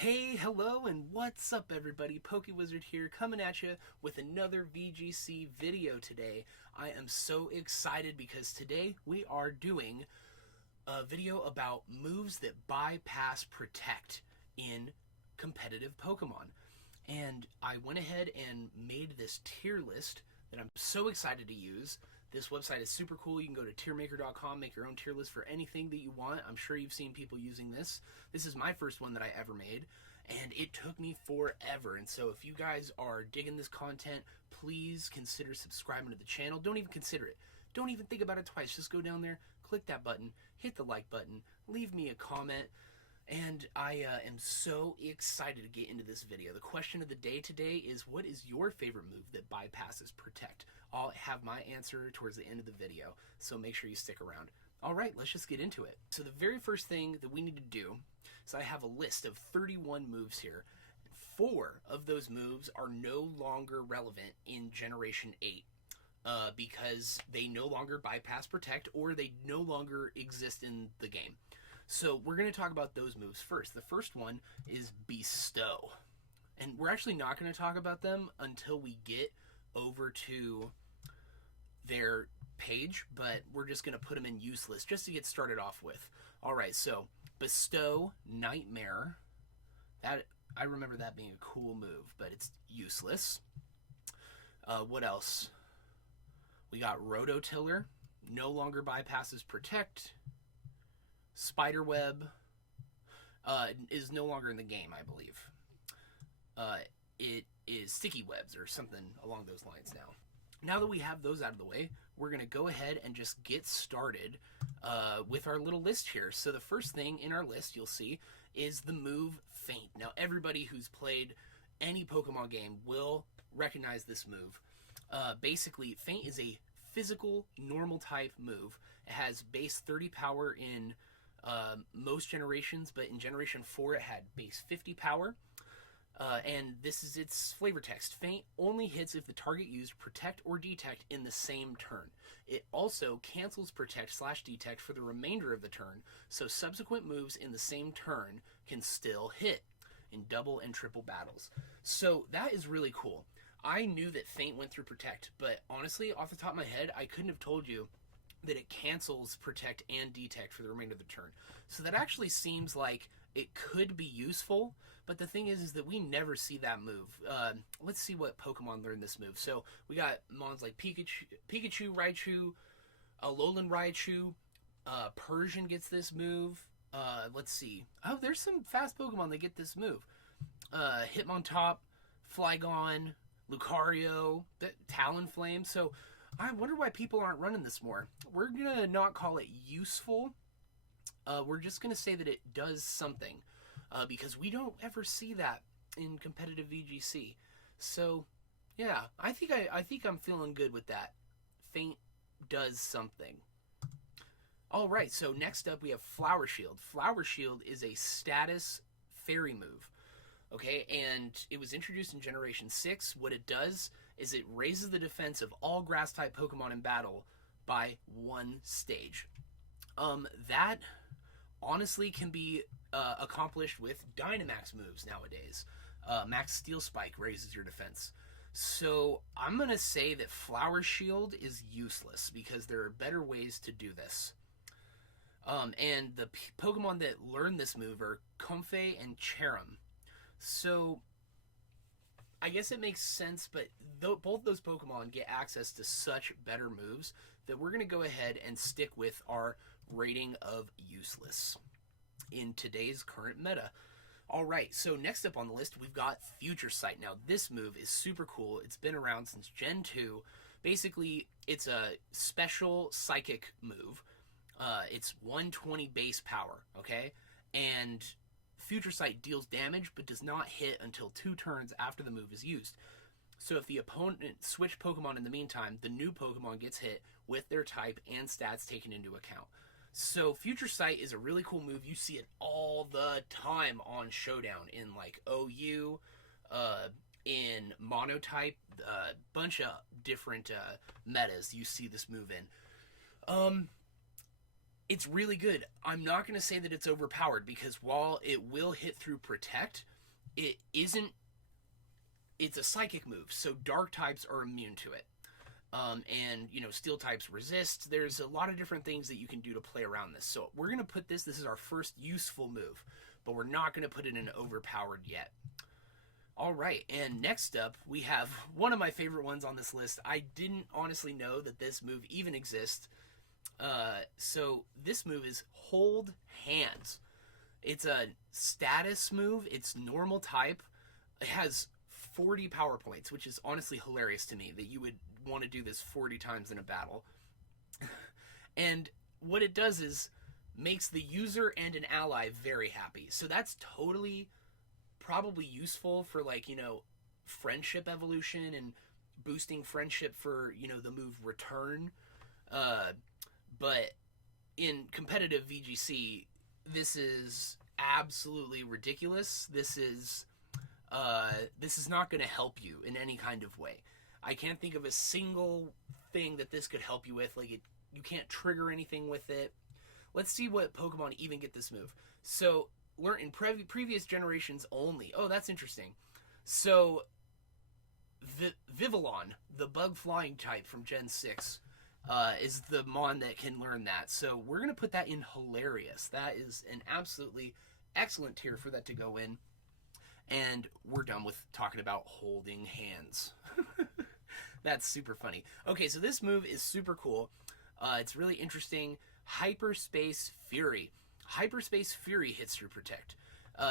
Hey, hello, and what's up, everybody? Pokiwizard here, coming at you with another VGC video today. I am so excited because today we are doing a video about moves that bypass Protect in competitive Pokemon. And I went ahead and made this tier list that I'm so excited to use. This website is super cool. You can go to tiermaker.com, make your own tier list for anything that you want. I'm sure you've seen people using this. This is my first one that I ever made, and it took me forever. And so if you guys are digging this content, please consider subscribing to the channel. Don't even consider it. Don't even think about it twice. Just go down there, click that button, hit the like button, leave me a comment. And I am so excited to get into this video. The question of the day today is, what is your favorite move that bypasses Protect? I'll have my answer towards the end of the video, so make sure you stick around. All right, let's just get into it. So the very first thing that we need to do is I have a list of 31 moves here. 4 of those moves are no longer relevant in Generation 8. Because they no longer bypass Protect or they no longer exist in the game. So we're going to talk about those moves first. The first one is Bestow. And we're actually not going to talk about them until we get over to their page, but we're just going to put them in useless just to get started off with. All right, so Bestow Nightmare. That I remember that being a cool move, but it's useless. What else? We got Rototiller. No longer bypasses Protect. Spiderweb is no longer in the game, I believe. It is Sticky Webs or something along those lines now. Now that we have those out of the way, we're going to go ahead and just get started with our little list here. So the first thing in our list you'll see is the move Feint. Now everybody who's played any Pokemon game will recognize this move. Basically, Feint is a physical, normal type move. It has base 30 power in most generations, but in Generation 4 it had base 50 power. And this is its flavor text. Feint only hits if the target used Protect or Detect in the same turn. It also cancels Protect/Detect for the remainder of the turn, so subsequent moves in the same turn can still hit in double and triple battles. So that is really cool. I knew that Feint went through Protect, but honestly, off the top of my head, I couldn't have told you that it cancels Protect and Detect for the remainder of the turn. So that actually seems like it could be useful, but the thing is that we never see that move. Let's see what Pokemon learned this move. So we got mons like Pikachu, Raichu, Alolan Raichu, Persian gets this move. Let's see. Oh, there's some fast Pokemon that get this move. Hitmontop, Flygon, Lucario, Talonflame. So I wonder why people aren't running this more. We're going to not call it useful. We're just going to say that it does something. Because we don't ever see that in competitive VGC. So, yeah, I think I'm feeling good with that. Feint does something. Alright, so next up we have Flower Shield. Flower Shield is a status fairy move. Okay, and it was introduced in Generation 6. What it does is it raises the defense of all grass-type Pokemon in battle by 1 stage. That honestly can be accomplished with Dynamax Moves nowadays. Max Steel Spike raises your defense. So I'm going to say that Flower Shield is useless because there are better ways to do this. And the Pokemon that learn this move are Comfey and Cherim. So, I guess it makes sense, but both those Pokemon get access to such better moves that we're going to go ahead and stick with our rating of useless in today's current meta. Alright, so next up on the list, we've got Future Sight. Now, this move is super cool. It's been around since Gen 2. Basically, it's a special psychic move. It's 120 base power, okay? And Future Sight deals damage, but does not hit until 2 turns after the move is used. So if the opponent switched Pokemon in the meantime, the new Pokemon gets hit with their type and stats taken into account. So Future Sight is a really cool move. You see it all the time on Showdown in like OU, in Monotype, a bunch of different metas you see this move in. It's really good. I'm not going to say that it's overpowered, because while it will hit through Protect, it isn't. It's a psychic move, so dark types are immune to it. And, steel types resist. There's a lot of different things that you can do to play around this. So we're going to put this is our first useful move, but we're not going to put it in overpowered yet. All right, and next up, we have one of my favorite ones on this list. I didn't honestly know that this move even exists. So this move is Hold Hands. It's a status move. It's normal type. It has 40 power points, which is honestly hilarious to me that you would want to do this 40 times in a battle. And what it does is makes the user and an ally very happy. So that's totally probably useful for, like, friendship evolution and boosting friendship for, the move Return. But in competitive VGC, this is absolutely ridiculous. This is not going to help you in any kind of way. I can't think of a single thing that this could help you with. Like, you can't trigger anything with it. Let's see what Pokemon even get this move. So, learn in previous generations only. Oh, that's interesting. So, Vivillon, the bug flying type from Gen 6, is the Mon that can learn that. So we're going to put that in Hilarious. That is an absolutely excellent tier for that to go in. And we're done with talking about holding hands. That's super funny. Okay, so this move is super cool. It's really interesting. Hyperspace Fury. Hyperspace Fury hits through Protect.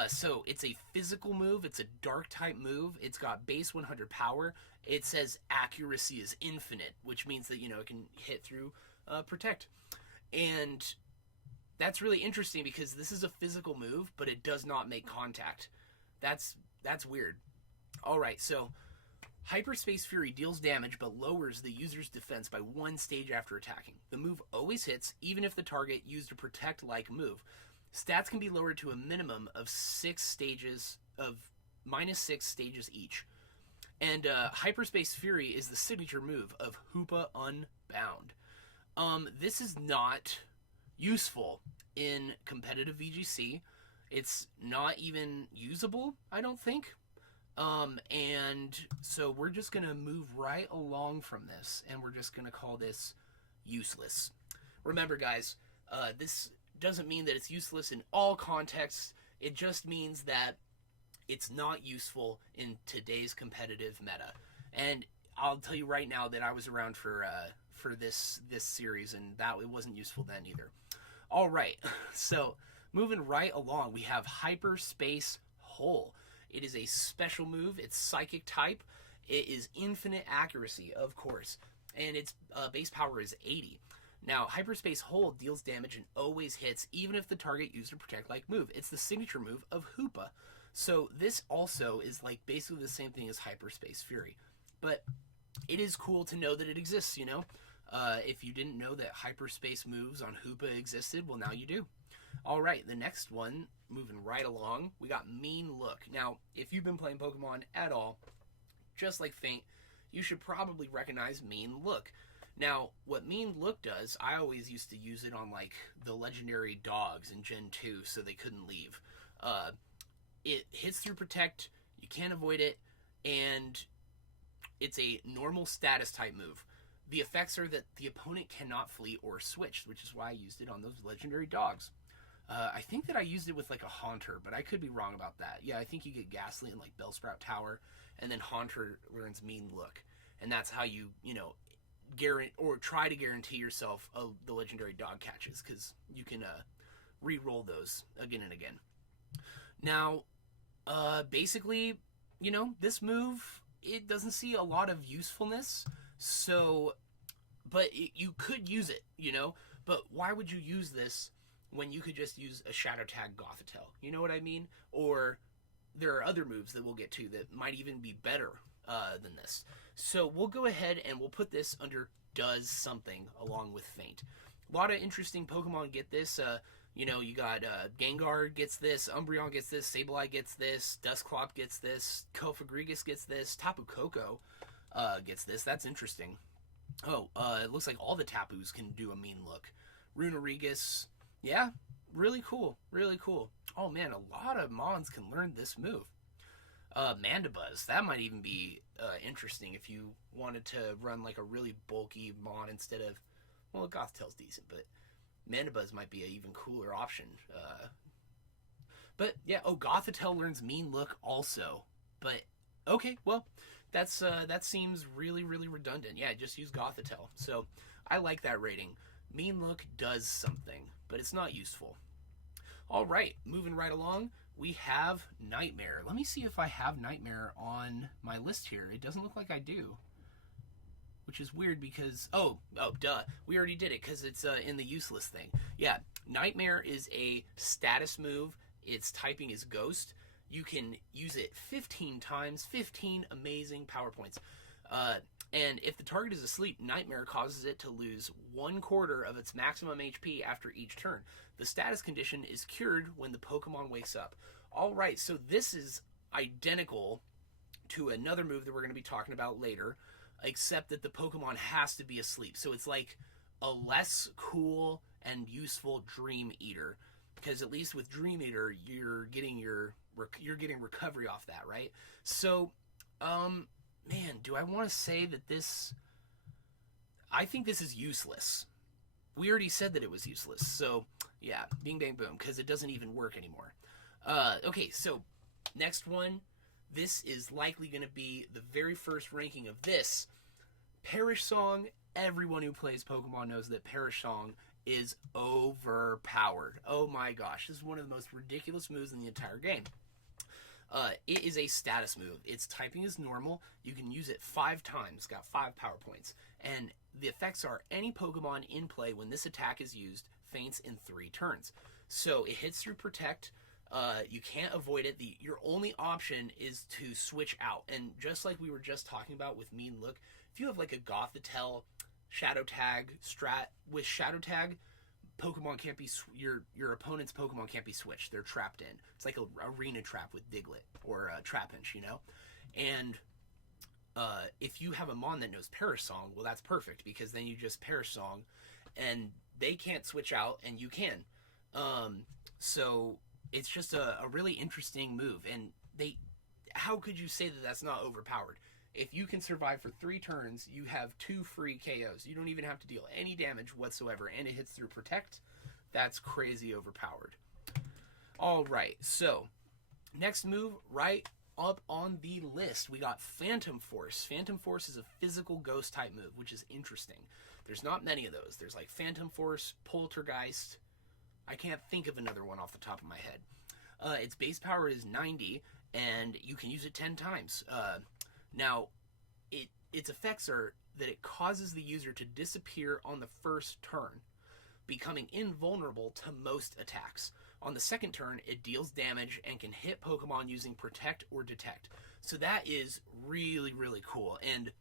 So it's a physical move. It's a dark type move. It's got base 100 power. It says accuracy is infinite, which means that, it can hit through Protect. And that's really interesting because this is a physical move, but it does not make contact. That's weird. All right, so Hyperspace Fury deals damage but lowers the user's defense by 1 stage after attacking. The move always hits, even if the target used a Protect-like move. Stats can be lowered to a minimum of -6 stages each. And Hyperspace Fury is the signature move of Hoopa Unbound. This is not useful in competitive VGC. It's not even usable, I don't think. And so we're just going to move right along from this, and we're just going to call this useless. Remember, guys, this doesn't mean that it's useless in all contexts. It just means that it's not useful in today's competitive meta. And I'll tell you right now that I was around for this series, and that it wasn't useful then either. All right, so moving right along, we have Hyperspace Hole. It is a special move. It's psychic type. It is infinite accuracy, of course, and its base power is 80. Now, Hyperspace Hole deals damage and always hits, even if the target used a Protect-like move. It's the signature move of Hoopa. So this also is like basically the same thing as Hyperspace Fury. But it is cool to know that it exists, If you didn't know that Hyperspace moves on Hoopa existed, well, now you do. All right, the next one, moving right along, we got Mean Look. Now, if you've been playing Pokemon at all, just like Faint, you should probably recognize Mean Look. Now, what Mean Look does, I always used to use it on, like, the legendary dogs in Gen 2 so they couldn't leave. It hits through Protect, you can't avoid it, and it's a normal status type move. The effects are that the opponent cannot flee or switch, which is why I used it on those legendary dogs. I think that I used it with like a Haunter, but I could be wrong about that. Yeah, I think you get Ghastly in like Bellsprout Tower, and then Haunter learns Mean Look. And that's how you, guarantee or try to guarantee yourself the legendary dog catches, because you can re-roll those again and again. Now, basically, this move, it doesn't see a lot of usefulness, so, but you could use it, but why would you use this when you could just use a Shadow Tag Gothitelle? You know what I mean? Or there are other moves that we'll get to that might even be better than this. So we'll go ahead and we'll put this under Does Something along with Faint. A lot of interesting Pokemon get this. You got Gengar gets this, Umbreon gets this, Sableye gets this, Dusclops gets this, Cofagrigus gets this, Tapu Koko gets this. That's interesting. Oh, it looks like all the Tapus can do a Mean Look. Runerigus. Yeah, really cool. Really cool. Oh man, a lot of Mons can learn this move. Mandibuzz. That might even be interesting if you wanted to run like a really bulky Mon instead of... Well, Gothitail's decent, but Mandibuzz might be an even cooler option. But yeah, oh, Gothitail learns Mean Look also. But okay, well, that seems really, really redundant. Yeah, just use Gothitail. So I like that rating. Mean Look does something, but it's not useful. All right, moving right along, we have Nightmare. Let me see if I have Nightmare on my list here. It doesn't look like I do, which is weird because, oh, duh, we already did it because it's in the useless thing. Yeah, Nightmare is a status move. Its typing is Ghost. You can use it 15 times, 15 amazing power points. And if the target is asleep, Nightmare causes it to lose 1/4 of its maximum HP after each turn. The status condition is cured when the Pokemon wakes up. All right, so this is identical to another move that we're going to be talking about later, except that the Pokemon has to be asleep. So it's like a less cool and useful Dream Eater, because at least with Dream Eater, you're getting recovery off that, right? So, man, do I want to say that this... I think this is useless. We already said that it was useless, so yeah, bing, bang, boom, because it doesn't even work anymore. Okay, so next one. This is likely going to be the very first ranking of this. Perish Song. Everyone who plays Pokemon knows that Perish Song is overpowered. Oh my gosh, this is one of the most ridiculous moves in the entire game. It is a status move. Its typing is normal. You can use it 5 times. Got 5 power points. And the effects are any Pokemon in play when this attack is used faints in 3 turns. So it hits through Protect. You can't avoid it. Your only option is to switch out. And just like we were just talking about with Mean Look, if you have like a Gothitelle Shadow Tag strat with Shadow Tag, Pokemon can't be your opponent's Pokemon can't be switched. They're trapped in. It's like a arena trap with Diglett or Trapinch, you know. And if you have a Mon that knows Perish Song, well, that's perfect because then you just Perish Song, and they can't switch out, and you can. So it's just a really interesting move. And how could you say that that's not overpowered? If you can survive for 3 turns, you have 2 free KOs. You don't even have to deal any damage whatsoever, and it hits through Protect. That's crazy overpowered. All right, so next move right up on the list, we got Phantom Force. Phantom Force is a physical ghost type move, which is interesting. There's not many of those. There's like Phantom Force, Poltergeist. I can't think of another one off the top of my head. Its base power is 90, and you can use it 10 times. Now, its effects are that it causes the user to disappear on the first turn, becoming invulnerable to most attacks. On the second turn, it deals damage and can hit Pokemon using Protect or Detect. So that is really, really cool. And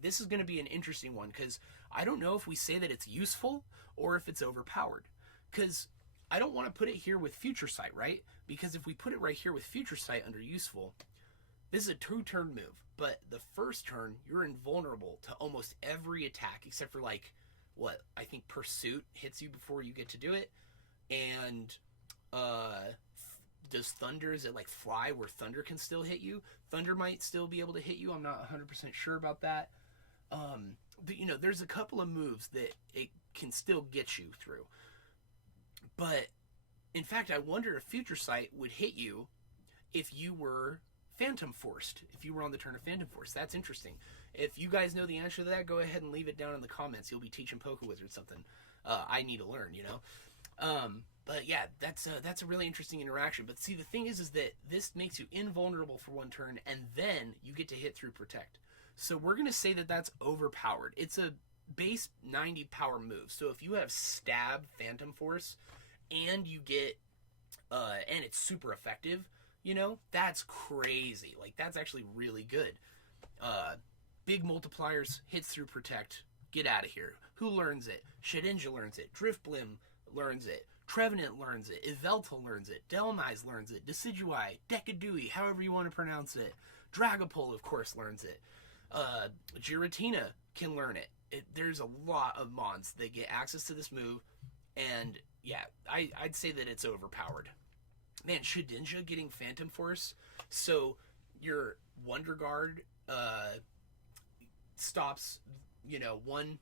this is going to be an interesting one because I don't know if we say that it's useful or if it's overpowered. Because I don't want to put it here with Future Sight, right? Because if we put it right here with Future Sight under useful, this is a 2-turn move. But the first turn, you're invulnerable to almost every attack except for like, what, I think Pursuit hits you before you get to do it. And does Thunder, is it like Fly where Thunder can still hit you? Thunder might still be able to hit you. I'm not 100% sure about that. But, you know, there's a couple of moves that it can still get you through. But, in fact, I wonder if Future Sight would hit you if you were Phantom Forced, if you were on the turn of Phantom Force. That's interesting. If you guys know the answer to that, go ahead and leave it down in the comments. You'll be teaching Pokiwizard something I need to learn, you know? But yeah, that's a really interesting interaction. But see, the thing is that this makes you invulnerable for 1 turn, and then you get to hit through Protect. So we're going to say that that's overpowered. It's a base 90 power move. So if you have Stab Phantom Force, and you get, and it's super effective, you know, that's crazy. Like, that's actually really good. Big multipliers, hits through Protect, get out of here. Who learns it? Shedinja learns it. Driftblim learns it. Trevenant learns it. Yveltal learns it. Delmise learns it. Decidueye, Decadui, however you want to pronounce it. Dragapult, of course, learns it. Giratina can learn it. There's a lot of Mons that get access to this move, And yeah, I'd say that it's overpowered. Man, Shedinja getting Phantom Force, so your Wonder Guard stops, one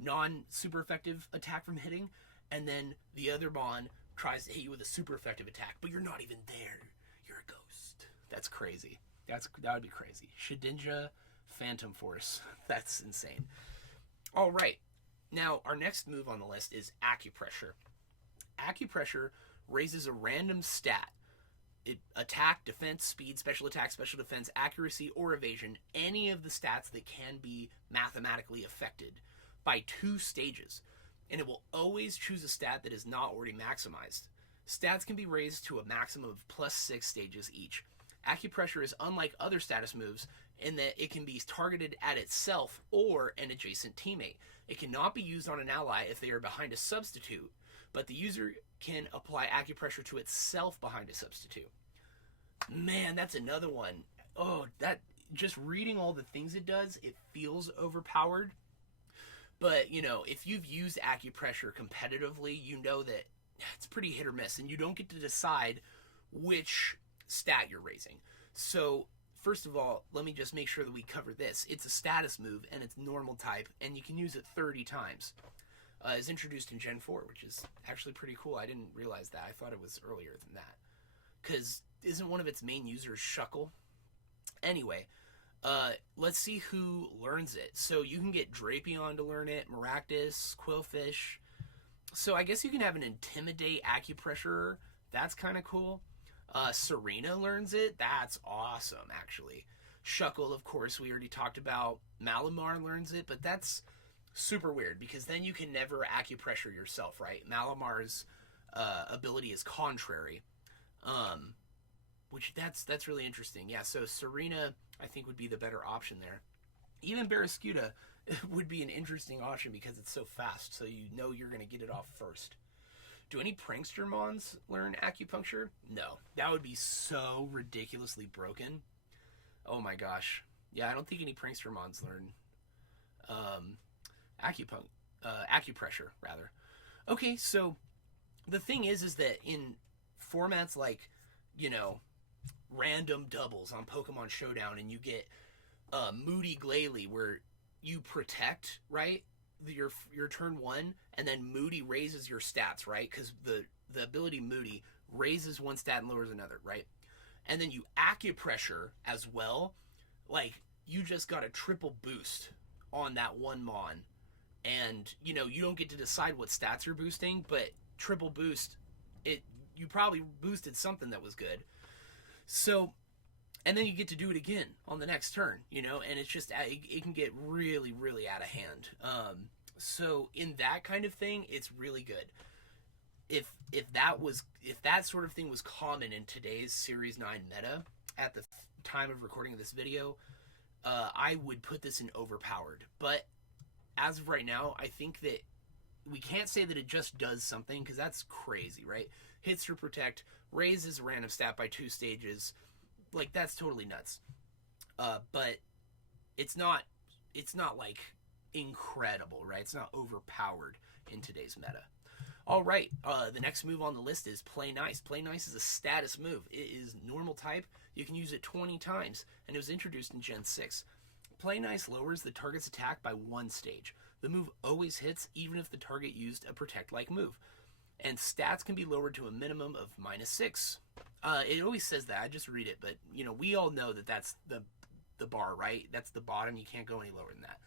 non-super effective attack from hitting, and then the other Mon tries to hit you with a super effective attack, but you're not even there. You're a ghost. That's crazy. That would be crazy. Shedinja Phantom Force. That's insane. All right. Now, our next move on the list is Acupressure. Acupressure raises a random stat. Attack, defense, speed, special attack, special defense, accuracy, or evasion. Any of the stats that can be mathematically affected by 2 stages. And it will always choose a stat that is not already maximized. Stats can be raised to a maximum of +6 stages each. Acupressure is unlike other status moves in that it can be targeted at itself or an adjacent teammate. It cannot be used on an ally if they are behind a substitute, but the user can apply Acupressure to itself behind a substitute. Man, that's another one. Oh, that just reading all the things it does, it feels overpowered. But, if you've used Acupressure competitively, you know that it's pretty hit or miss, and you don't get to decide which stat you're raising. So, first of all, let me just make sure that we cover this. It's a status move, and it's normal type, and you can use it 30 times. It's introduced in Gen 4, which is actually pretty cool. I didn't realize that. I thought it was earlier than that. Because isn't one of its main users Shuckle? Anyway, let's see who learns it. So you can get Drapion to learn it, Maractus, Quillfish. So I guess you can have an Intimidate Acupressure. That's kind of cool. Serena learns it. That's awesome, actually. Shuckle, of course, we already talked about. Malamar learns it, but that's super weird because then you can never Acupressure yourself, right? Malamar's ability is contrary. Which that's really interesting. Yeah, so Serena, I think, would be the better option there. Even Barraskewda would be an interesting option because it's so fast, so you know you're going to get it off first. Do any Prankster Mons learn Acupuncture? No. That would be so ridiculously broken. Oh my gosh. Yeah, I don't think any Prankster Mons learn Acupressure, rather. Okay, so the thing is that in formats like, random doubles on Pokemon Showdown, and you get Moody Glalie, where you protect, right, your turn 1, and then Moody raises your stats, right, because the ability Moody raises one stat and lowers another, right, and then you Acupressure as well, like, you just got a triple boost on that one Mon, and, you don't get to decide what stats you're boosting, but triple boost, you probably boosted something that was good. So, and then you get to do it again on the next turn, and it's just, it can get really, really out of hand. So in that kind of thing, it's really good. If that sort of thing was common in today's Series 9 meta, at the time of recording of this video, I would put this in overpowered. But as of right now, I think that we can't say that it just does something, because that's crazy, right? Hits for protect, raises a random stat by 2 stages, like, that's totally nuts. But it's not like incredible, right? It's not overpowered in today's meta. All right, the next move on the list is Play Nice. Play Nice is a status move. It is normal type. You can use it 20 times, and it was introduced in Gen 6. Play Nice lowers the target's attack by 1 stage. The move always hits, even if the target used a protect-like move. And stats can be lowered to a minimum of -6. It always says that. I just read it, but, we all know that that's the bar, right? That's the bottom. You can't go any lower than that.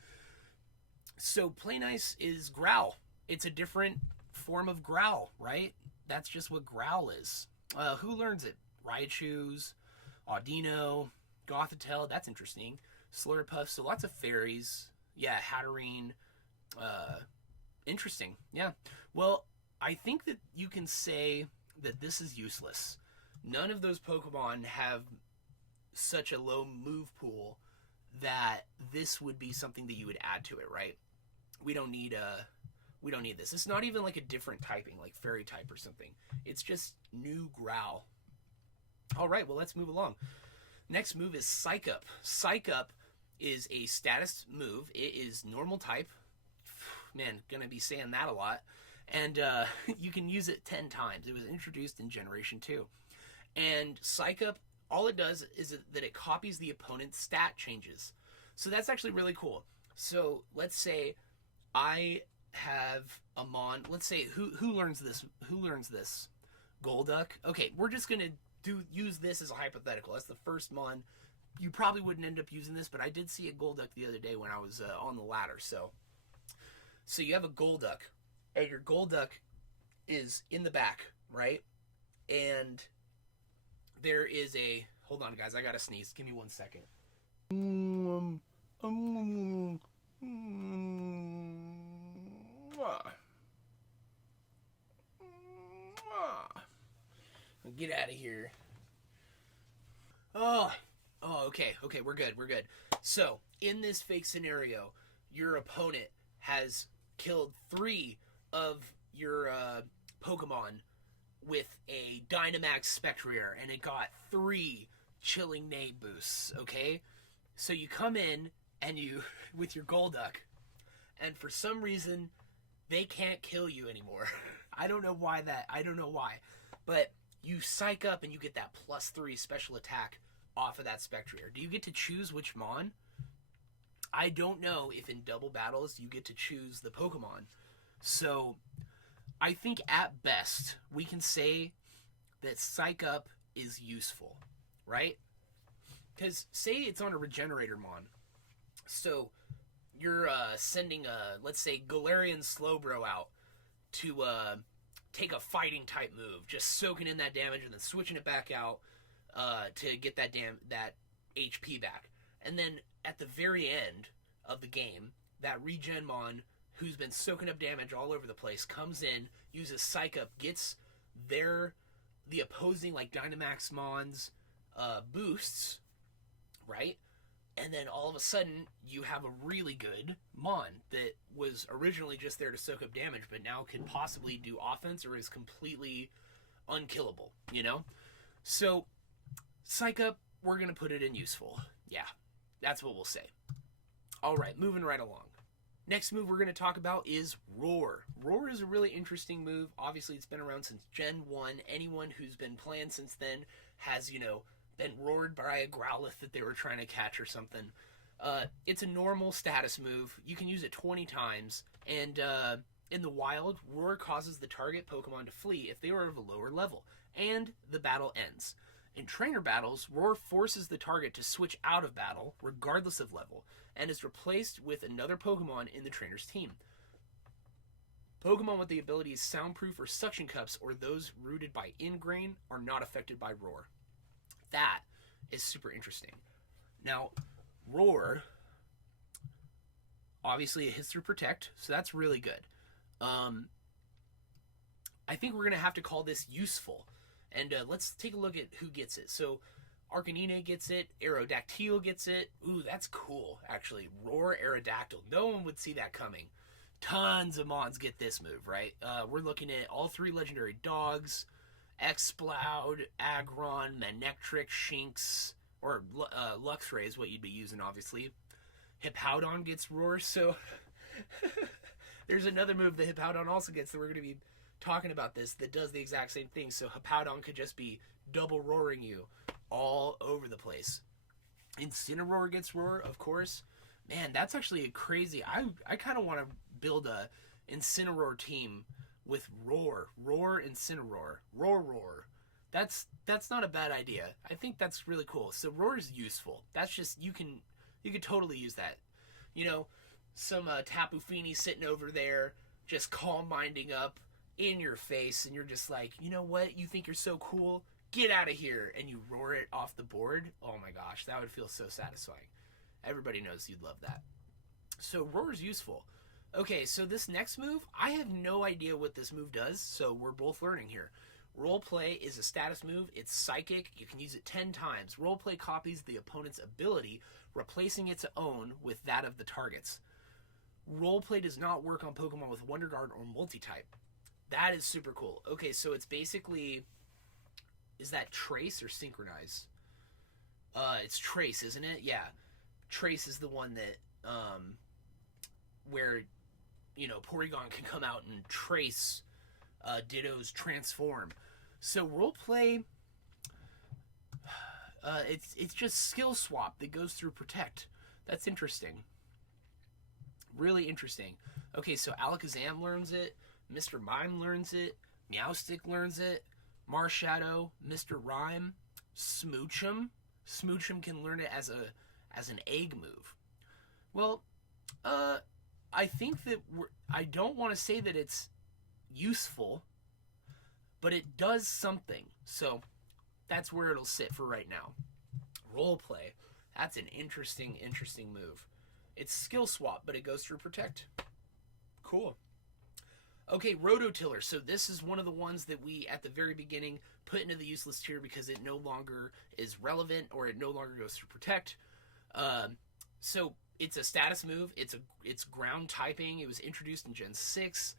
So Play Nice is Growl. It's a different form of Growl, right? That's just what Growl is. Who learns it? Raichu's, Audino, Gothitelle. That's interesting. Slurpuff. So lots of fairies. Yeah, Hatterene. Interesting. Yeah. Well, I think that you can say that this is useless. None of those Pokemon have such a low move pool that this would be something that you would add to it, right? We don't need this. It's not even like a different typing, like Fairy type or something. It's just new Growl. All right, well, let's move along. Next move is Psych Up. Psych Up is a status move. It is normal type. Man, gonna be saying that a lot. And you can use it 10 times. It was introduced in Generation 2. And Psych Up, all it does is that it copies the opponent's stat changes. So that's actually really cool. So let's say I have a Mon. Let's say who learns this? Who learns this? Golduck. Okay, we're just gonna use this as a hypothetical. That's the first Mon. You probably wouldn't end up using this, but I did see a Golduck the other day when I was on the ladder. So you have a Golduck, and your Golduck is in the back, right? And there is a... Hold on, guys. I gotta sneeze. Give me 1 second. Get out of here. Oh, okay, we're good. So, in this fake scenario, your opponent has killed 3 of your Pokemon with a Dynamax Spectrier, and it got 3 Chilling Nade boosts, okay? So you come in, and you, with your Golduck, and for some reason, they can't kill you anymore. I don't know why. But you Psych Up, and you get that +3 special attack off of that Spectrier. Do you get to choose which Mon? I don't know if in double battles you get to choose the Pokemon. So I think at best we can say that Psych Up is useful, right? Because say it's on a Regenerator Mon. So you're sending let's say Galarian Slowbro out to take a fighting type move, just soaking in that damage and then switching it back out to get that HP back. And then at the very end of the game, that Regen Mon who's been soaking up damage all over the place comes in, uses Psych Up, gets the opposing like Dynamax Mons boosts, right? And then all of a sudden you have a really good Mon that was originally just there to soak up damage, but now can possibly do offense or is completely unkillable, you know? So Psych Up, we're going to put it in useful. Yeah, that's what we'll say. All right, moving right along. Next move we're going to talk about is Roar. Roar is a really interesting move. Obviously, it's been around since Gen 1. Anyone who's been playing since then has, been roared by a Growlithe that they were trying to catch or something. It's a normal status move. You can use it 20 times. And in the wild, Roar causes the target Pokemon to flee if they are of a lower level. And the battle ends. In trainer battles, Roar forces the target to switch out of battle, regardless of level, and is replaced with another Pokemon in the trainer's team. Pokemon with the abilities Soundproof or Suction Cups, or those rooted by Ingrain, are not affected by Roar. That is super interesting. Now, Roar, obviously it hits through Protect, so that's really good. I think we're going to have to call this useful. And let's take a look at who gets it. So, Arcanine gets it. Aerodactyl gets it. Ooh, that's cool, actually. Roar Aerodactyl. No one would see that coming. Tons of Mons get this move, right? We're looking at all 3 legendary dogs. Exploud, Aggron, Manectric, Shinx, or Luxray is what you'd be using, obviously. Hippowdon gets Roar, so there's another move that Hippowdon also gets that we're going to be talking about this that does the exact same thing. So Hippowdon could just be double roaring you all over the place. Incineroar gets Roar, of course. Man, that's actually a crazy... I kind of want to build a Incineroar team with Roar. Roar, Incineroar. Roar. That's not a bad idea. I think that's really cool. So Roar is useful. That's just... You could totally use that. Some Tapu Fini sitting over there, just calm minding up in your face, and you're just like, you know what? You think you're so cool? Get out of here. And you roar it off the board. Oh my gosh, that would feel so satisfying. Everybody knows you'd love that. So Roar is useful. Okay, so this next move, I have no idea what this move does, so we're both learning here. Roleplay is a status move. It's psychic. You can use it 10 times. Roleplay copies the opponent's ability, replacing its own with that of the target's. Roleplay does not work on Pokemon with Wonder Guard or Multi-type. That is super cool. Okay, so it's basically... Is that Trace or Synchronize? It's Trace, isn't it? Yeah. Trace is the one that... where Porygon can come out and trace Ditto's transform. So roleplay, it's just skill swap that goes through Protect. That's interesting. Really interesting. Okay, so Alakazam learns it, Mr. Mime learns it, Meowstic learns it, Marshadow, Mr. Rhyme, Smoochum. Smoochum can learn it as an egg move. Well, I think that I don't want to say that it's useful, but it does something. So that's where it'll sit for right now. Roleplay. That's an interesting move. It's skill swap, but it goes through Protect. Cool. Okay, Rototiller. So this is one of the ones that we, at the very beginning, put into the useless tier because it no longer is relevant, or it no longer goes through Protect. So it's a status move. It's ground typing. It was introduced in Gen 6.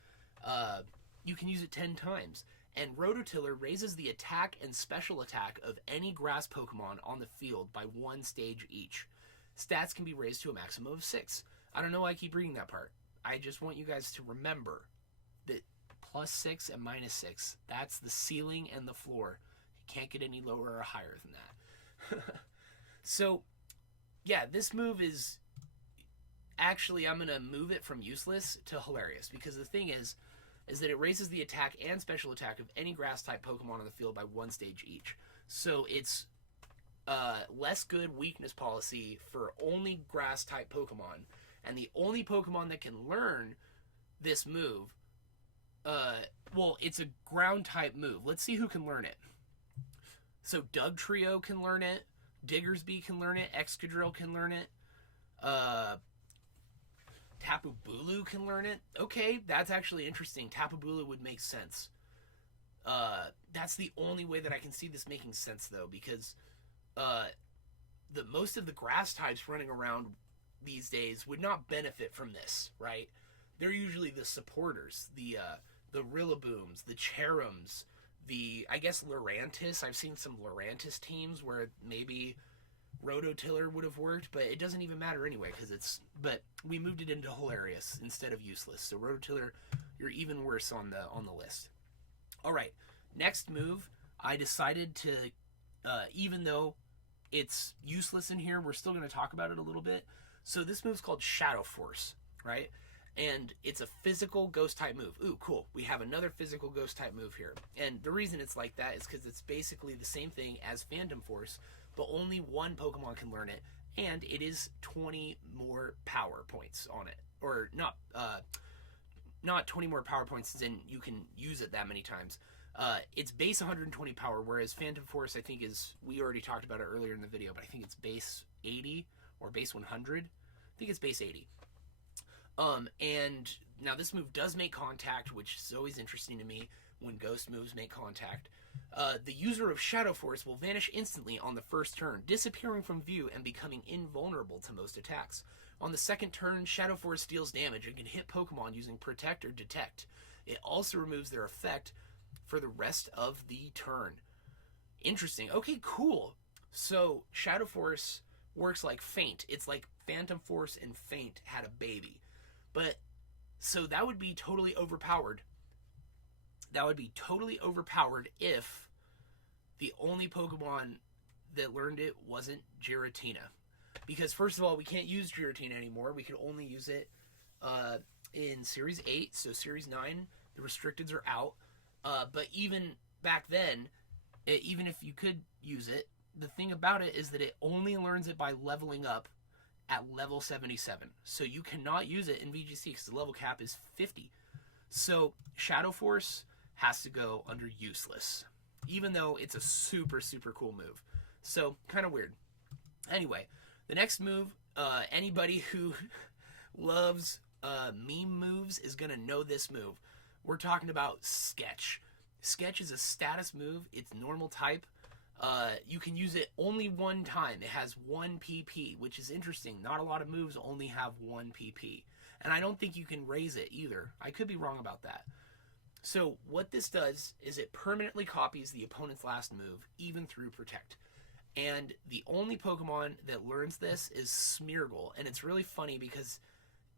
You can use it 10 times. And Rototiller raises the attack and special attack of any grass Pokemon on the field by 1 stage each. Stats can be raised to a maximum of 6. I don't know why I keep reading that part. I just want you guys to remember that +6 and -6, that's the ceiling and the floor. You can't get any lower or higher than that. So, yeah, this move is... Actually, I'm going to move it from useless to hilarious, because the thing is that it raises the attack and special attack of any grass-type Pokemon on the field by 1 stage each. So it's less good weakness policy for only grass-type Pokemon. And the only Pokemon that can learn this move, well, it's a ground-type move. Let's see who can learn it. So Dugtrio can learn it, Diggersby can learn it, Excadrill can learn it, Tapu Bulu can learn it. Okay, that's actually interesting. Tapu Bulu would make sense. That's the only way that I can see this making sense, though, because the most of the grass types running around these days would not benefit from this, right? They're usually the supporters, the Rillabooms, the Cherums, I guess Lurantis. I've seen some Lurantis teams where maybe Rototiller would have worked, but it doesn't even matter anyway, but we moved it into hilarious instead of useless. So Rototiller, you're even worse on the list. All right, next move, I decided to, even though it's useless in here, we're still going to talk about it a little bit. So this move's called Shadow Force, right? And it's a physical ghost type move. Ooh, cool. We have another physical ghost type move here. And the reason it's like that is because it's basically the same thing as Phantom Force, but only one Pokemon can learn it, and it is 20 more power points on it. Or not 20 more power points as in you can use it that many times. It's base 120 power, whereas Phantom Force, I think, we already talked about it earlier in the video, but I think it's base 80 or base 100. I think it's base 80. And now this move does make contact, which is always interesting to me when ghost moves make contact. The user of Shadow Force will vanish instantly on the first turn, disappearing from view and becoming invulnerable to most attacks. On the second turn, Shadow Force deals damage and can hit Pokemon using Protect or Detect. It also removes their effect for the rest of the turn. Interesting. Okay, cool. So Shadow Force works like Feint. It's like Phantom Force and Feint had a baby. But, so that would be totally overpowered. That would be totally overpowered if the only Pokemon that learned it wasn't Giratina. Because, first of all, we can't use Giratina anymore. We can only use it in Series 8. So Series 9, the restricteds are out. But even back then, even if you could use it, the thing about it is that it only learns it by leveling up at level 77. So you cannot use it in VGC because the level cap is 50. So Shadow Force has to go under useless, even though it's a super, super cool move. So kind of weird. Anyway, the next move, anybody who loves meme moves is going to know this move. We're talking about Sketch. Sketch is a status move. It's normal type. You can use it only one time. It has 1 PP, which is interesting. Not a lot of moves only have 1 PP. And I don't think you can raise it either. I could be wrong about that. So what this does is it permanently copies the opponent's last move, even through Protect. And the only Pokemon that learns this is Smeargle. And it's really funny because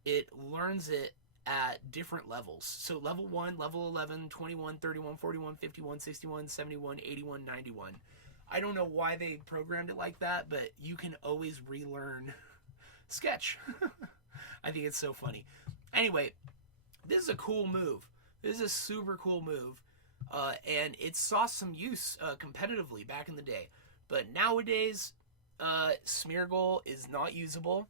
it learns it at different levels. So level 1, level 11, 21, 31, 41, 51, 61, 71, 81, 91. I don't know why they programmed it like that, but you can always relearn Sketch. I think it's so funny. Anyway, this is a cool move. This is a super cool move. And it saw some use competitively back in the day. But nowadays, Smeargle is not usable.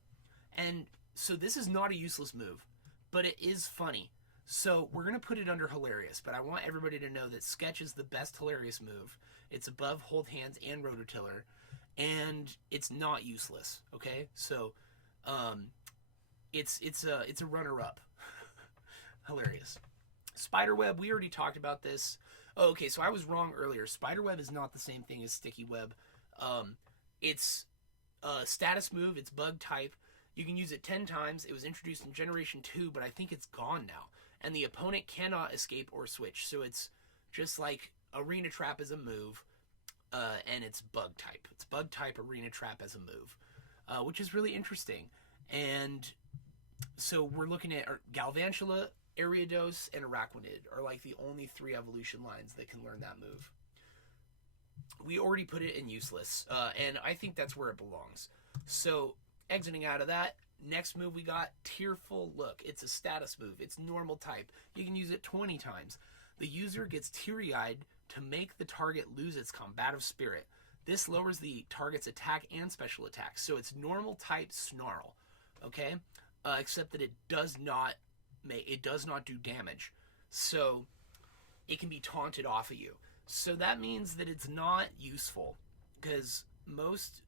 And so this is not a useless move, but it is funny. So we're going to put it under hilarious, but I want everybody to know that Sketch is the best hilarious move. It's above Hold Hands and Rototiller, and it's not useless, okay? So it's a runner-up. Hilarious. Spiderweb, we already talked about this. Oh, okay, so I was wrong earlier. Spiderweb is not the same thing as Sticky Web. It's a status move. It's bug type. You can use it 10 times. It was introduced in Generation 2, but I think it's gone now. And the opponent cannot escape or switch. So it's just like Arena Trap as a move, and it's bug type. It's bug type Arena Trap as a move, which is really interesting. And so we're looking at Galvantula, Ariados, and Araquanid are like the only 3 evolution lines that can learn that move. We already put it in useless, and I think that's where it belongs. So exiting out of that, next move we got Tearful Look. It's a status move. It's normal type. You can use it 20 times. The user gets teary-eyed to make the target lose its combative spirit. This lowers the target's attack and special attack. So it's normal type Snarl, okay? Except that it does not do damage. So it can be taunted off of you. So that means that it's not useful, because most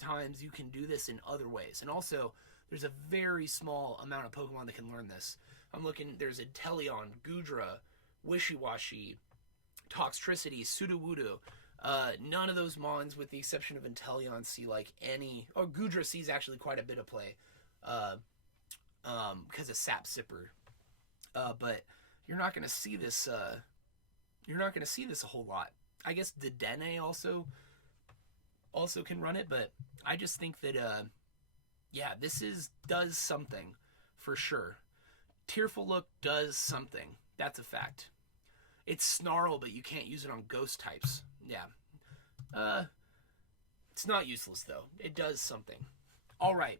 times you can do this in other ways. And also, there's a very small amount of Pokemon that can learn this. I'm looking, there's Inteleon, Goodra, Wishiwashi, Toxtricity, Sudowoodo. None of those mons, with the exception of Inteleon, see like any... Oh, Goodra sees actually quite a bit of play. Because of Sap Sipper. But you're not going to see this... You're not going to see this a whole lot. I guess Dedenne also can run it, but I just think that, yeah, this does something for sure. Tearful Look does something. That's a fact. It's Snarl, but you can't use it on ghost types. Yeah. It's not useless, though. It does something. All right.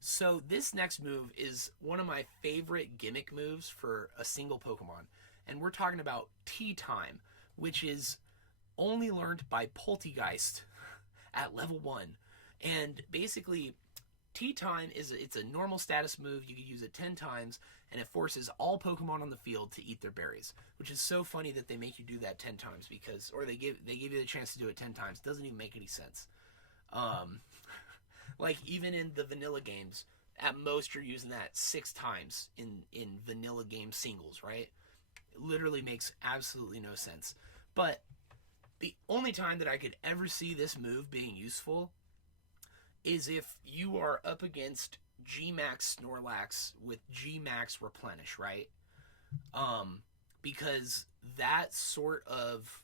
So this next move is one of my favorite gimmick moves for a single Pokemon. And we're talking about Tea Time, which is only learned by Poltegeist at level 1. And basically, Tea Time it's a normal status move. You can use it 10 times, and it forces all Pokemon on the field to eat their berries, which is so funny that they make you do that 10 times, because, or they give you the chance to do it 10 times. It doesn't even make any sense. Like, even in the vanilla games, at most you're using that 6 times in vanilla game singles, right? It literally makes absolutely no sense. But the only time that I could ever see this move being useful is if you are up against G-Max Snorlax with G-Max Replenish, right? Because that sort of...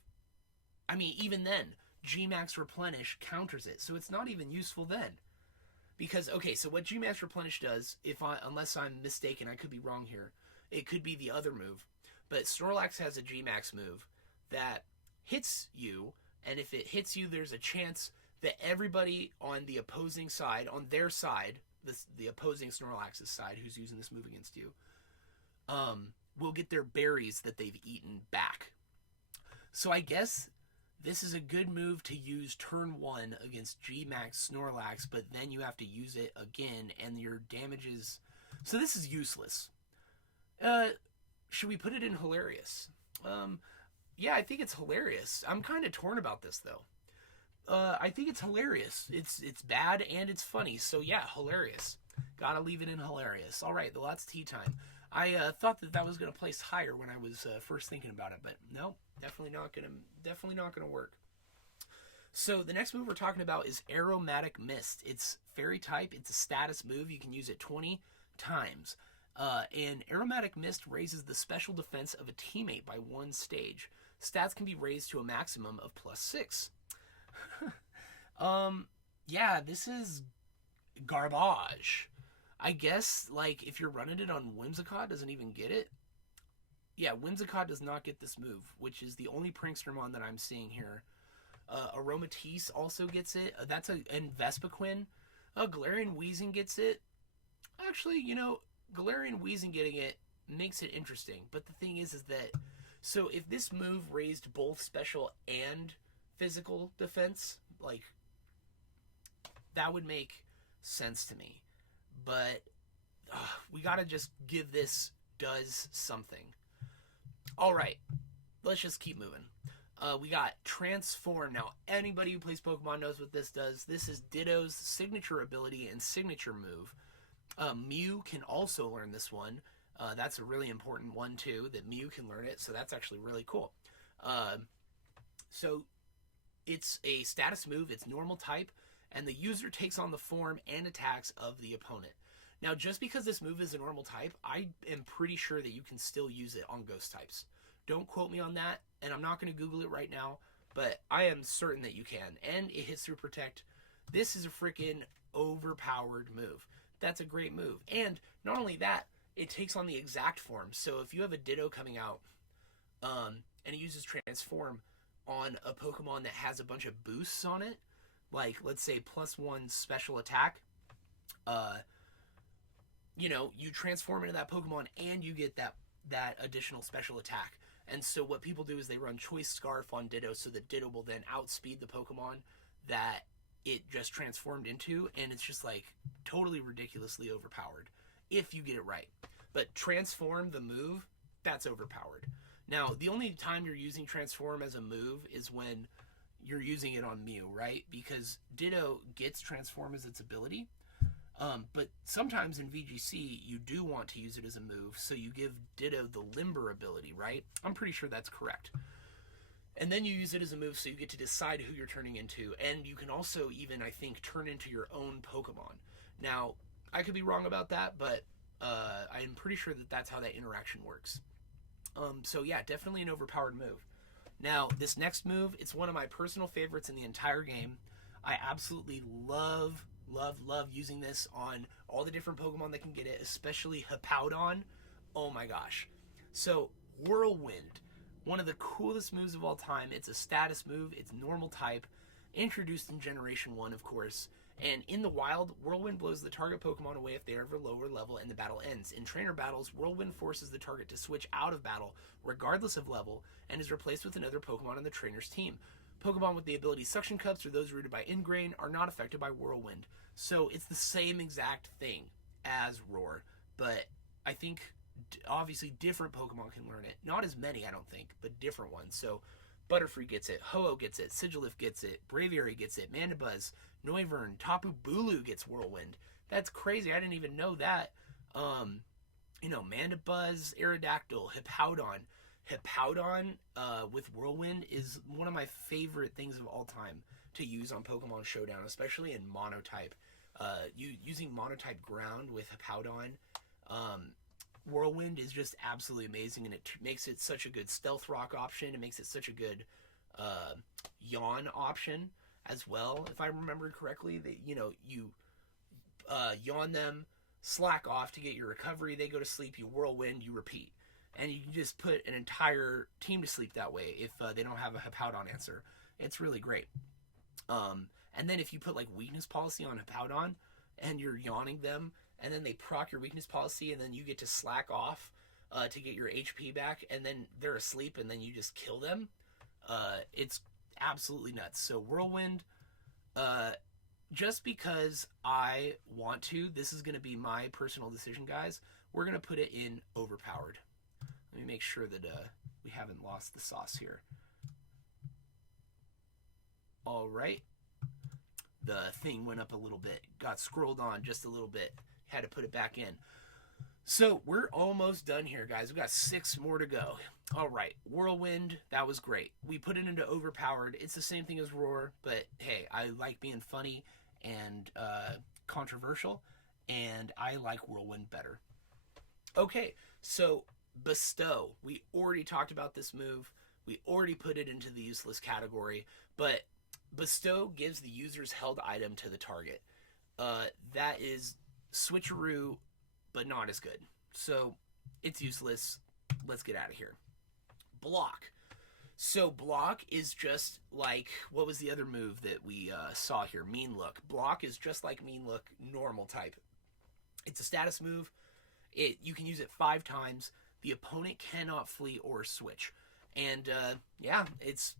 I mean, even then, G-Max Replenish counters it, so it's not even useful then. Because, okay, so what G-Max Replenish does, unless I'm mistaken, I could be wrong here, it could be the other move, but Snorlax has a G-Max move that hits you, and if it hits you, there's a chance that everybody on the opposing side, on their side, the opposing Snorlax's side, who's using this move against you, will get their berries that they've eaten back. So I guess this is a good move to use turn 1 against G-Max Snorlax, but then you have to use it again, and your damage is... So this is useless. Should we put it in hilarious? Yeah, I think it's hilarious. I'm kind of torn about this, though. I think it's hilarious. It's bad and it's funny, so yeah, hilarious. Gotta leave it in hilarious. All right, well, that's Tea Time. I thought that was gonna place higher when I was first thinking about it, but no, definitely not gonna work. So the next move we're talking about is Aromatic Mist. It's Fairy type. It's a status move. You can use it 20 times. And Aromatic Mist raises the special defense of a teammate by 1 stage. Stats can be raised to a maximum of +6. Yeah, this is garbage. I guess, like, if you're running it on Whimsicott, doesn't even get it. Yeah, Whimsicott does not get this move, which is the only Prankstermon that I'm seeing here. Aromatic also gets it. That's and Vespiquen. Galarian Weezing gets it. Actually, Galarian Weezing getting it makes it interesting. But the thing is that, so if this move raised both special and physical defense, like, that would make sense to me. But we gotta just give this does something. Alright, let's just keep moving. We got Transform. Now, anybody who plays Pokemon knows what this does. This is Ditto's signature ability and signature move. Mew can also learn this one. That's a really important one, too, that Mew can learn it, so that's actually really cool. So, it's a status move, it's normal type, and the user takes on the form and attacks of the opponent. Now, just because this move is a normal type, I am pretty sure that you can still use it on ghost types. Don't quote me on that, and I'm not going to Google it right now, but I am certain that you can. And it hits through Protect. This is a freaking overpowered move. That's a great move. And not only that, it takes on the exact form. So if you have a Ditto coming out, and it uses Transform on a Pokemon that has a bunch of boosts on it, like, let's say, +1 special attack, you transform into that Pokemon and you get that additional special attack. And so what people do is they run Choice Scarf on Ditto, so that Ditto will then outspeed the Pokemon that it just transformed into, and it's just, like, totally ridiculously overpowered if you get it right. But Transform, the move, that's overpowered. Now, the only time you're using Transform as a move is when you're using it on Mew, right? Because Ditto gets Transform as its ability, but sometimes in VGC, you do want to use it as a move, so you give Ditto the Limber ability, right? I'm pretty sure that's correct. And then you use it as a move, so you get to decide who you're turning into, and you can also even, I think, turn into your own Pokemon. Now, I could be wrong about that, but I'm pretty sure that that's how that interaction works. So yeah, definitely an overpowered move. Now, this next move, it's one of my personal favorites in the entire game. I absolutely love using this on all the different Pokemon that can get it, especially Hippowdon. Oh my gosh. So, Whirlwind, one of the coolest moves of all time. It's a status move, it's normal type, introduced in Generation 1, of course. And in the wild, Whirlwind blows the target Pokemon away if they are of a lower level and the battle ends. In trainer battles, Whirlwind forces the target to switch out of battle, regardless of level, and is replaced with another Pokemon on the trainer's team. Pokemon with the ability Suction Cups or those rooted by Ingrain are not affected by Whirlwind. So it's the same exact thing as Roar, but I think obviously different Pokemon can learn it. Not as many, I don't think, but different ones. So Butterfree gets it, Ho-Oh gets it, Sigilyph gets it, Braviary gets it, Mandibuzz, Noivern, Tapu Bulu gets Whirlwind. That's crazy. I didn't even know that. Mandibuzz, Aerodactyl, Hippowdon with Whirlwind is one of my favorite things of all time to use on Pokemon Showdown, especially in Monotype. Using Monotype Ground with Hippowdon, Whirlwind is just absolutely amazing, and it makes it such a good Stealth Rock option. It makes it such a good Yawn option as well, if I remember correctly. That you Yawn them, slack off to get your recovery. They go to sleep. You Whirlwind. You repeat, and you can just put an entire team to sleep that way if they don't have a Hippowdon answer. It's really great. And then if you put like Weakness Policy on Hippowdon, and you're yawning them, and then they proc your Weakness Policy, and then you get to slack off to get your HP back, and then they're asleep, and then you just kill them. It's absolutely nuts. So Whirlwind, just because I want to, this is going to be my personal decision, guys. We're going to put it in overpowered. Let me make sure that we haven't lost the sauce here. All right. The thing went up a little bit. Got scrolled on just a little bit. Had to put it back in. So we're almost done here, guys. We've got 6 more to go. All right. Whirlwind, that was great. We put it into overpowered. It's the same thing as Roar, but hey, I like being funny and controversial, and I like Whirlwind better. Okay, so Bestow. We already talked about this move. We already put it into the useless category, but Bestow gives the user's held item to the target. That is switcheroo, but not as good. So it's useless. Let's get out of here. Block. So block is just like, what was the other move that we saw here? Mean Look. Block is just like Mean Look, normal type. It's a status move. You can use it 5 times. The opponent cannot flee or switch. And yeah, it's,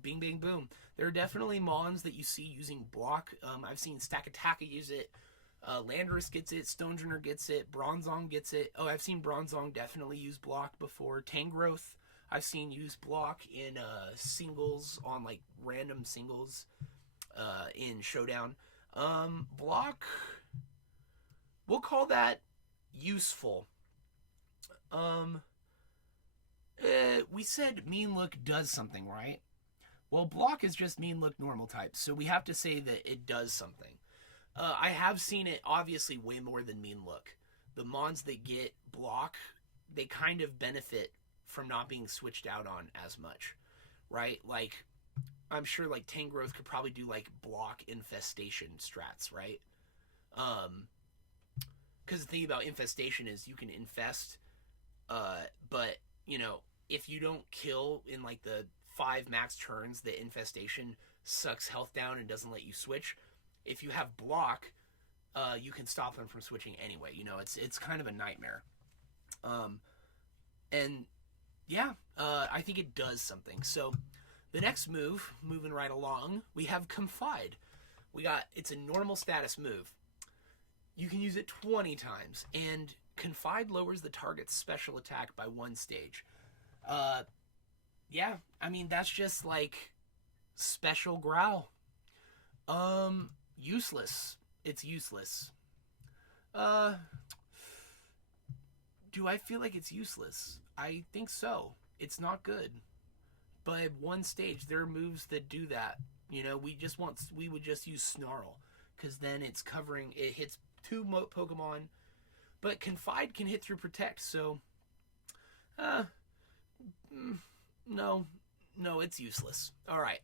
bing, bang, boom. There are definitely mons that you see using block. I've seen Stakataka use it. Landorus gets it. Stonjourner gets it. Bronzong gets it. Oh, I've seen Bronzong definitely use block before. Tangrowth, I've seen use block in singles, on like random singles in Showdown. Block, we'll call that useful. We said Mean Look does something, right? Well, block is just Mean Look normal type, so we have to say that it does something. I have seen it obviously way more than Mean Look. The mons that get block, they kind of benefit from not being switched out on as much, right? Like, I'm sure like Tangrowth could probably do like block infestation strats, right? Because the thing about infestation is you can infest, but if you don't kill in like the 5 max turns, the infestation sucks health down and doesn't let you switch. If you have block, you can stop them from switching anyway. It's kind of a nightmare. And yeah, I think it does something. So the next move, moving right along, we have Confide. It's a normal status move. You can use it 20 times, and Confide lowers the target's special attack by 1 stage. Yeah, I mean, that's just like special growl. Useless. It's useless. Do I feel like it's useless? I think so. It's not good. But at 1 stage, there are moves that do that. We would just use Snarl, because then it hits 2 Pokemon, but Confide can hit through Protect, so no, it's useless. Alright,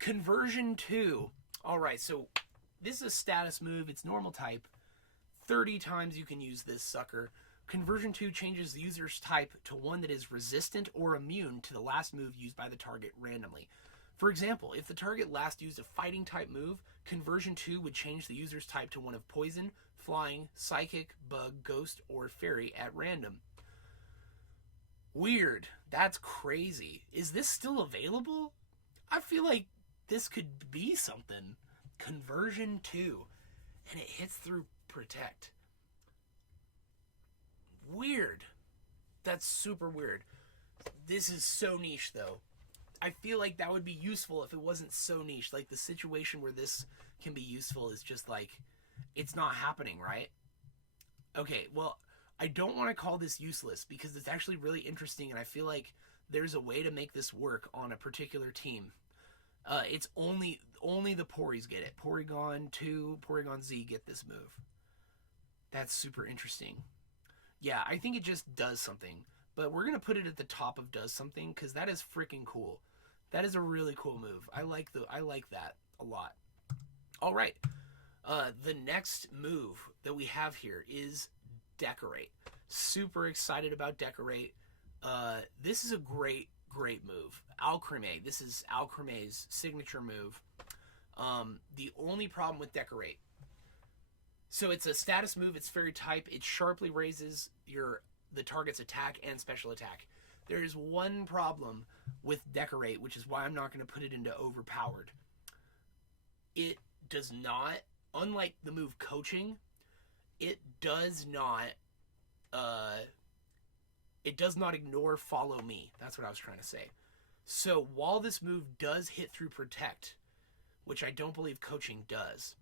Conversion 2. Alright, so this is a status move. It's normal type. 30 times you can use this sucker. Conversion 2 changes the user's type to one that is resistant or immune to the last move used by the target randomly. For example, if the target last used a fighting type move, Conversion 2 would change the user's type to one of Poison, Flying, Psychic, Bug, Ghost, or Fairy at random. Weird. That's crazy. Is this still available? I feel like this could be something. Conversion 2. And it hits through Protect. Weird. That's super weird. This is so niche, though. I feel like that would be useful if it wasn't so niche. Like, the situation where this can be useful is just like, it's not happening, right? Okay, well, I don't want to call this useless because it's actually really interesting, and I feel like there's a way to make this work on a particular team. It's only the Pories get it. Porygon 2, Porygon Z get this move. That's super interesting. Yeah, I think it just does something. But we're going to put it at the top of does something because that is freaking cool. That is a really cool move. I like that a lot. All right. The next move that we have here is Decorate. Super excited about Decorate. This is a great move. Alcremie. This is Alcremie's signature move. The only problem with Decorate. So it's a status move. It's fairy type. It sharply raises the target's attack and special attack. There is one problem with Decorate, which is why I'm not going to put it into overpowered. It does not, unlike the move Coaching, it does not ignore Follow Me. That's what I was trying to say. So while this move does hit through Protect, which I don't believe Coaching does,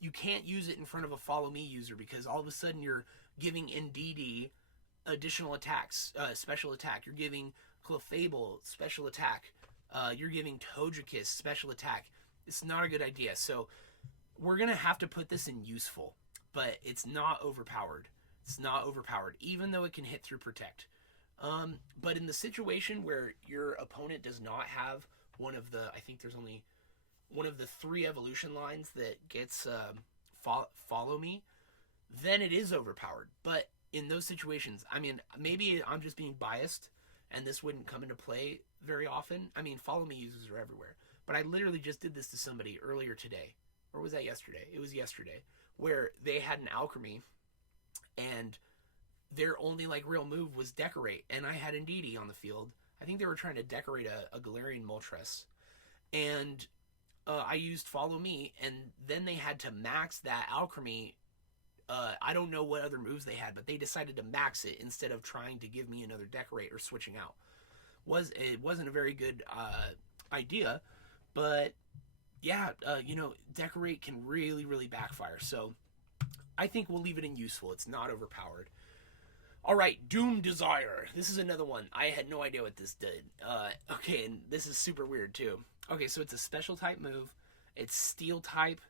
you can't use it in front of a Follow Me user because all of a sudden you're giving Indeedee additional attacks, special attack. You're giving Clefable special attack. You're giving Togekiss special attack. It's not a good idea. So we're going to have to put this in useful, but it's not overpowered. It's not overpowered, even though it can hit through Protect. But in the situation where your opponent does not have I think there's only one of the 3 evolution lines that gets follow me, then it is overpowered. But in those situations, I mean, maybe I'm just being biased and this wouldn't come into play very often. I mean, follow me users are everywhere. But I literally just did this to somebody earlier today. Or was that yesterday? It was yesterday. Where they had an Alchemy and their only like real move was Decorate. And I had Indeedee on the field. I think they were trying to decorate a Galarian Moltres. And I used Follow Me, and then they had to max that Alchemy. I don't know what other moves they had, but they decided to max it instead of trying to give me another Decorate or switching out. It wasn't a very good idea, but yeah, Decorate can really, really backfire. So I think we'll leave it in useful. It's not overpowered. All right, Doom Desire. This is another one. I had no idea what this did. Okay, and this is super weird too. Okay, so it's a special type move. It's Steel type.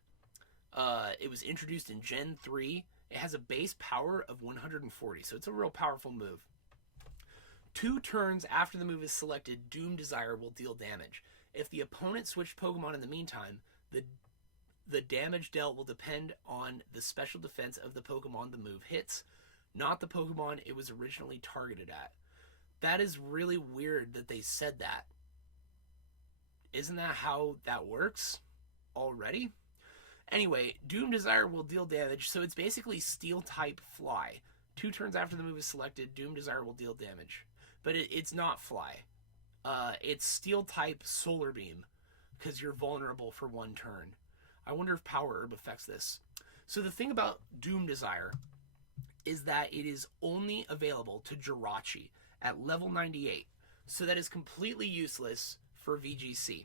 It was introduced in Gen 3. It has a base power of 140, so it's a real powerful move. 2 turns after the move is selected, Doom Desire will deal damage. If the opponent switched Pokemon in the meantime, the damage dealt will depend on the special defense of the Pokemon the move hits, not the Pokemon it was originally targeted at. That is really weird that they said that. Isn't that how that works already? Anyway, Doom Desire will deal damage, so it's basically Steel type Fly. 2 turns after the move is selected, Doom Desire will deal damage. But it's not Fly. It's Steel type Solar Beam, because you're vulnerable for 1 turn. I wonder if Power Herb affects this. So the thing about Doom Desire is that it is only available to Jirachi at level 98. So that is completely useless for VGC.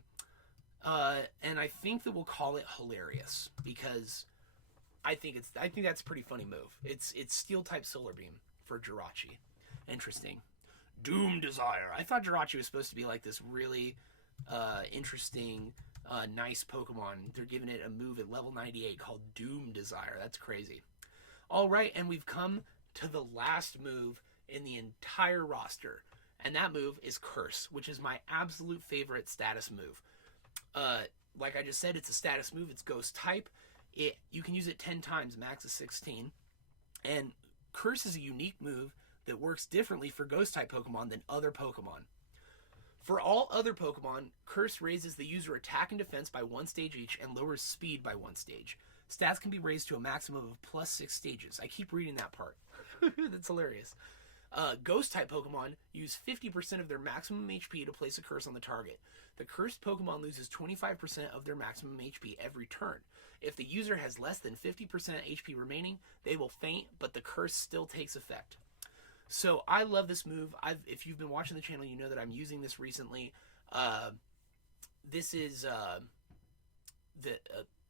And I think that we'll call it hilarious because I think that's a pretty funny move. It's Steel type Solar Beam for Jirachi. Interesting. Doom Desire. I thought Jirachi was supposed to be like this really interesting, nice Pokemon. They're giving it a move at level 98 called Doom Desire. That's crazy. All right, and we've come to the last move in the entire roster, and that move is Curse, which is my absolute favorite status move. Like I just said, it's a status move. It's Ghost type. You can use it 10 times, max is 16. And Curse is a unique move that works differently for Ghost type Pokemon than other Pokemon. For all other Pokemon, Curse raises the user attack and defense by 1 stage each and lowers speed by 1 stage. Stats can be raised to a maximum of +6 stages. I keep reading that part. That's hilarious. Ghost type Pokemon use 50% of their maximum HP to place a curse on the target. The cursed Pokemon loses 25% of their maximum HP every turn. If the user has less than 50% HP remaining, they will faint, but the curse still takes effect. So I love this move. If you've been watching the channel, you know that I'm using this recently. This is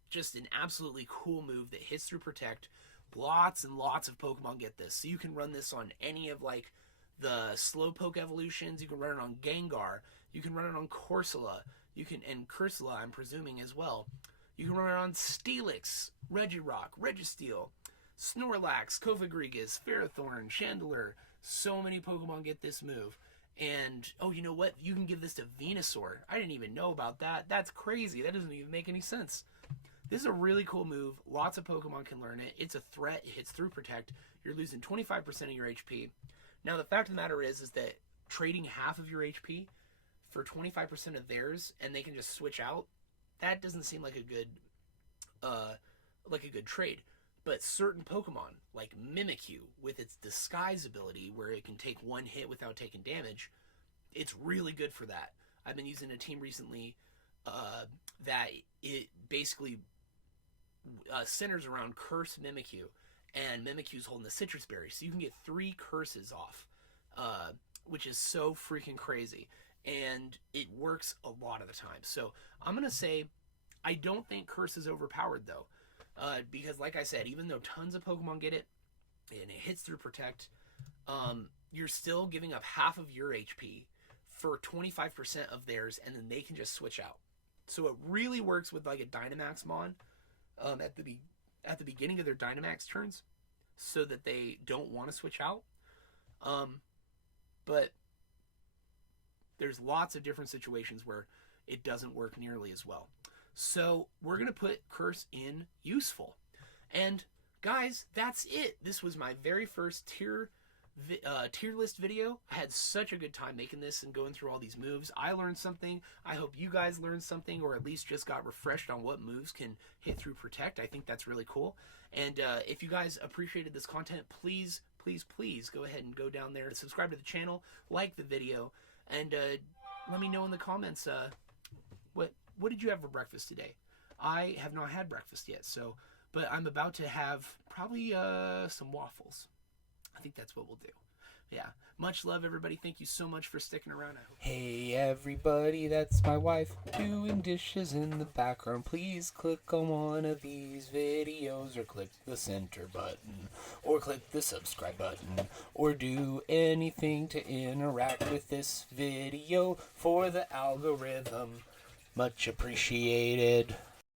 just an absolutely cool move that hits through Protect. Lots and lots of Pokemon get this. So you can run this on any of like the Slowpoke evolutions. You can run it on Gengar. You can run it on Corsola. And Cursula, I'm presuming as well. You can run it on Steelix, Regirock, Registeel, Snorlax, Kofagrigus, Ferrothorn, Chandelure. So many Pokemon get this move. And, oh, you know what? You can give this to Venusaur. I didn't even know about that. That's crazy. That doesn't even make any sense. This is a really cool move. Lots of Pokemon can learn it. It's a threat. It hits through Protect. You're losing 25% of your HP. Now, the fact of the matter is that trading half of your HP for 25% of theirs, and they can just switch out, that doesn't seem like a good trade. But certain Pokemon, like Mimikyu, with its Disguise ability, where it can take 1 hit without taking damage, it's really good for that. I've been using a team recently that it basically centers around Curse Mimikyu, and Mimikyu's holding the Citrus Berry, so you can get 3 curses off, which is so freaking crazy, and it works a lot of the time. So I'm gonna say I don't think Curse is overpowered though, because like I said, even though tons of Pokemon get it and it hits through Protect, you're still giving up half of your HP for 25% of theirs, and then they can just switch out. So it really works with like a Dynamax Mon at the beginning of their Dynamax turns, so that they don't want to switch out. But there's lots of different situations where it doesn't work nearly as well. So we're going to put curse in useful. And guys, that's it. This was my very first tier list video. I had such a good time making this and going through all these moves. I learned something. I hope you guys learned something, or at least just got refreshed on what moves can hit through Protect. I think that's really cool. And if you guys appreciated this content, please go ahead and go down there, subscribe to the channel, like the video, and let me know in the comments what did you have for breakfast today. I have not had breakfast yet, but I'm about to have probably some waffles. I think that's what we'll do. Yeah. Much love, everybody. Thank you so much for sticking around. Hey, everybody. That's my wife doing dishes in the background. Please click on one of these videos, or click the center button, or click the subscribe button, or do anything to interact with this video for the algorithm. Much appreciated.